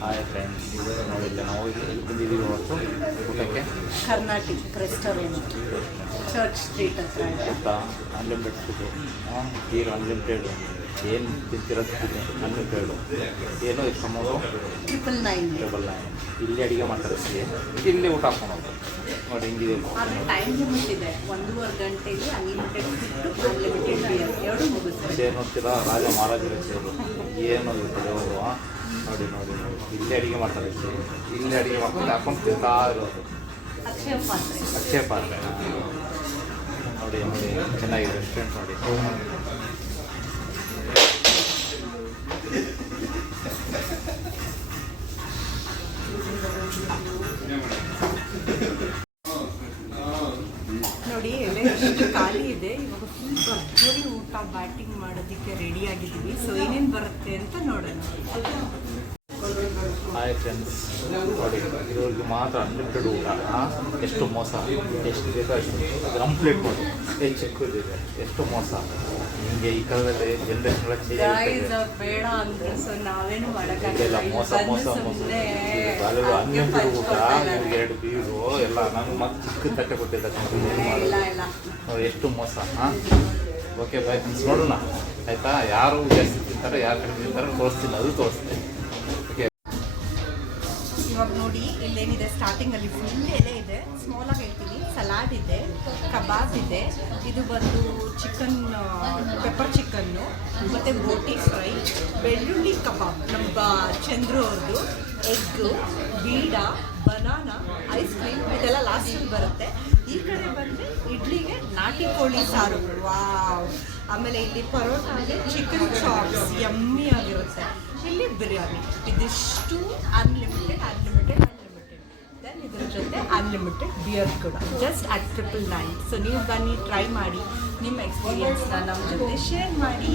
Hi friends, ನೋಡಿಲ್ಲ ನಾವು ಎಲ್ಲಿ ಬಂದಿದ್ದೀವಿ ಹೊರತು ಊಟಕ್ಕೆ ಕರ್ನಾಟಿಕ್ ರೆಸ್ಟೋರೆಂಟ್ ಚರ್ಚ್ ಸ್ಟ್ರೀಟ್ ಹತ್ರ ಇದೆ. ಊಟ ಅನ್ಲಿಮಿಟೆಡ್ ಫುಡ್ಡು, ಬೀರ್ ಅನ್ಲಿಮಿಟೆಡ್, ಏನು ತಿಂತಿರೋದು ಅನ್ಲಿಮಿಟೆಡು, ಏನು ಎಷ್ಟು ಅಮೌಂಟು 999. ಇಲ್ಲಿ ಅಡುಗೆ ಮಾಡ್ತಾರೆ, ಇಲ್ಲಿ ಊಟ ಹಾಕೊಂಡು ನೋಡಿ ಹಿಂಗಿದೆ. ಆದರೆ ಟೈಮ್ ಲಿಮಿಟ್ ಇದೆ, 1.5 ಗಂಟೆಗೆ ಅನ್ಲಿಮಿಟೆಡ್ ಫುಡ್ ಅನ್ಲಿಮಿಟೆಡ್ ಬಿಯರ್ ಎರಡು ಮುಗಿಸ್ತಾರೆ. ಚೇರ್ ನೋಡ್ತೀರಾ, ರಾಜ ಮಹಾರಾಜರ ಚೇರು ಏನು ಇರ್ತದೆ ಅವರು. ನೋಡಿ ನೋಡಿ ನೋಡಿ ಇಲ್ಲೇ ಅಡುಗೆ ಮಾಡ್ತಾರೆ, ಇಲ್ಲೇ ಅಡುಗೆ ಮಾಡ್ಕೊಂಡು ಹಾಕೊಂಡು ತಿಂತಾ ಇರೋದು. ಅಕ್ಷಯ ಪಾತ್ರೆ ನೋಡಿ ನೋಡಿ ಚೆನ್ನಾಗಿದೆ ರೆಸ್ಟೋರೆಂಟ್ ನೋಡಿ. ನೋಡಿ ಎಲೆ ಎಷ್ಟು ಖಾಲಿ ಇದೆ. ಇವಾಗ ಫುಲ್ ಭರ್ಜರಿ ಊಟ ಬ್ಯಾಟಿಂಗ್ ಮಾಡೋದಕ್ಕೆ ರೆಡಿ ಆಗಿದ್ದೀವಿ. ಸೊ ಏನೇನು ಬರುತ್ತೆ ಅಂತ ನೋಡೋಣ. ಹಾಯ್ ಫ್ರೆಂಡ್ಸ್, ನೋಡಿ ಇವ್ರಿಗೆ ಮಾತ್ರ ಅನ್ಲಿಮಿಟೆಡ್ ಊಟ. ಎಷ್ಟು ಮೋಸ, ಎಷ್ಟು ಬೇಕೋ ಅಷ್ಟು ಕಂಪ್ಲೀಟ್ ಮಾಡಿ ಚಿಕ್ಕದಿದೆ, ಎಷ್ಟು ಮೋಸ. ಹಿಂಗೆ ಈ ಕಾಲದಲ್ಲಿ ಜನರೇಷನ್ ಬೇಡ ಅಂದ್ರೆ ಸೊ ನಾವೇನು ಇಲ್ಲ, ಮೋಸ ಮೋಸ ಮೋಸ. ಅನ್ಲಿಮಿಟೆಡ್ ಊಟ, ಇವ್ರಿಗೆ 2 ಬೀರು ಎಲ್ಲ ನಂಗೆ ಮತ್ತೆ ಚಿಕ್ಕ ತಟ್ಟೆ ಕೊಟ್ಟಿದ್ದಾರೆ. ನೋಡಿ ಎಷ್ಟು ಮೋಸ. ಓಕೆ ಬಾಯ್ ಫ್ರೆಂಡ್ಸ್, ನೋಡೋಣ ಆಯಿತಾ. ಯಾರು ಜಾಸ್ತಿ ತಿಂತಾರೆ, ಯಾರು ಕಡಿಮೆ ತಿಂತಾರೆ ತೋರಿಸ್ತೀನಿ, ಅದು ತೋರಿಸ್ತೀನಿ. ಇವಾಗ ನೋಡಿ ಇಲ್ಲೇನಿದೆ, ಸ್ಟಾರ್ಟಿಂಗಲ್ಲಿ ಫುಲ್ ಎಲೆ ಇದೆ. ಸ್ಮಾಲಾಗಿ ಹೇಳ್ತೀನಿ, ಸಲಾಡ್ ಇದೆ, ಕಬಾಬ್ ಇದೆ, ಇದು ಬಂದು ಚಿಕನ್ ಪೆಪ್ಪರ್ ಚಿಕನ್ನು, ಮತ್ತು ಬೋಟಿ ಫ್ರೈ, ಬೆಳ್ಳುಳ್ಳಿ ಕಬಾಬ್ ನಮ್ಮ ಚಂದ್ರು ಅವ್ರದ್ದು, ಎಗ್ಗು, ಬೀಡ, ಬನಾನಾ, ಐಸ್ ಕ್ರೀಮ್, ಇದೆಲ್ಲ ಲಾಸ್ಟಲ್ಲಿ ಬರುತ್ತೆ. ಈ ಕಡೆ ಬಂದರೆ ಇಡ್ಲಿಗೆ ನಾಟಿ ಕೋಳಿ ಸಾರು, ವಾವ್. ಆಮೇಲೆ ಇಲ್ಲಿ ಪರೋಟಾಗೆ ಚಿಕನ್ ಚಾಪ್ಸ್ ಯಮ್ಮಿ ಆಗಿರುತ್ತೆ. ಇಲ್ಲಿ ಬಿರಿಯಾನಿ. ಇದಿಷ್ಟು ಅನ್ಲಿಮಿಟೆಡ್. ದೆನ್ ಇದ್ರ ಜೊತೆ ಅನ್ಲಿಮಿಟೆಡ್ ಬಿಯರ್ ಕೂಡ, ಜಸ್ಟ್ ಅಟ್ 999. ಸೊ ನೀವು ಬನ್ನಿ, ಟ್ರೈ ಮಾಡಿ, ನಿಮ್ಮ ಎಕ್ಸ್ಪೀರಿಯನ್ಸ್ನ ನಮ್ಮ ಜೊತೆ ಶೇರ್ ಮಾಡಿ.